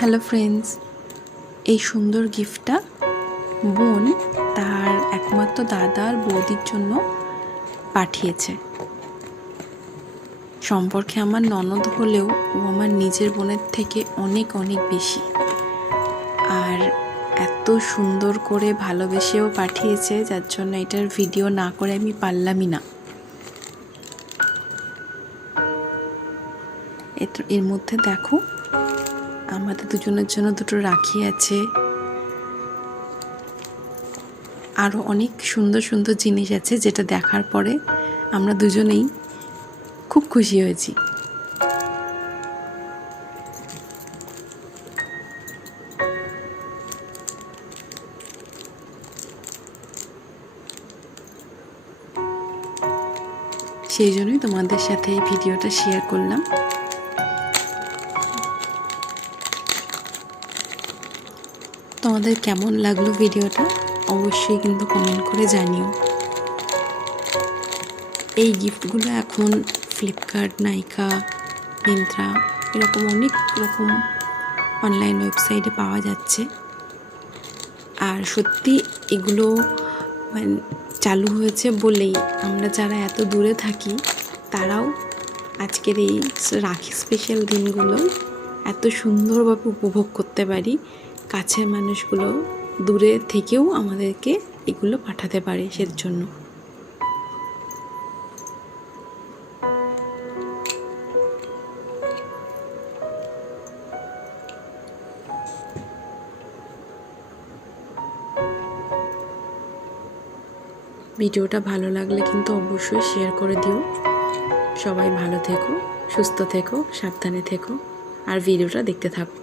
Hello friends, এই সুন্দর গিফটটা বোন তার একমাত্র দাদা আর বৌদির জন্য পাঠিয়েছে। সম্পর্কে আমার ননদ হলেও ও আমার নিজের বোনের থেকে অনেক অনেক বেশি, আর এত সুন্দর করে ভালোবেসেও পাঠিয়েছে, যার জন্য এটার ভিডিও না করে আমি পারলামই না। এর মধ্যে দেখো আমাদের দুজনের জন্য দুটো রাখি আছে, আরও অনেক সুন্দর সুন্দর জিনিস আছে, যেটা দেখার পরে আমরা দুজনেই খুব খুশি হয়েছি। সেই জন্যই তোমাদের সাথে এই ভিডিওটা শেয়ার করলাম। তোমাদের কেমন লাগলো ভিডিওটা অবশ্যই কিন্তু কমেন্ট করে জানিও। এই গিফটগুলো এখন ফ্লিপকার্ট, নাইকা, মিন্ত্রা এরকম অনেক রকম অনলাইন ওয়েবসাইটে পাওয়া যাচ্ছে। আর সত্যি এগুলো চালু হয়েছে বলেই আমরা যারা এত দূরে থাকি তারাও আজকের এই রাখি স্পেশাল দিনগুলো এত সুন্দরভাবে উপভোগ করতে পারি। কাছের মানুষগুলো দূরে থেকেও আমাদেরকে এগুলো পাঠাতে পারে সের জন্য। ভিডিওটা ভালো লাগলে কিন্তু অবশ্যই শেয়ার করে দিও। সবাই ভালো থেকো, সুস্থ থেকো, সাবধানে থেকো, আর ভিডিওটা দেখতে থাকো।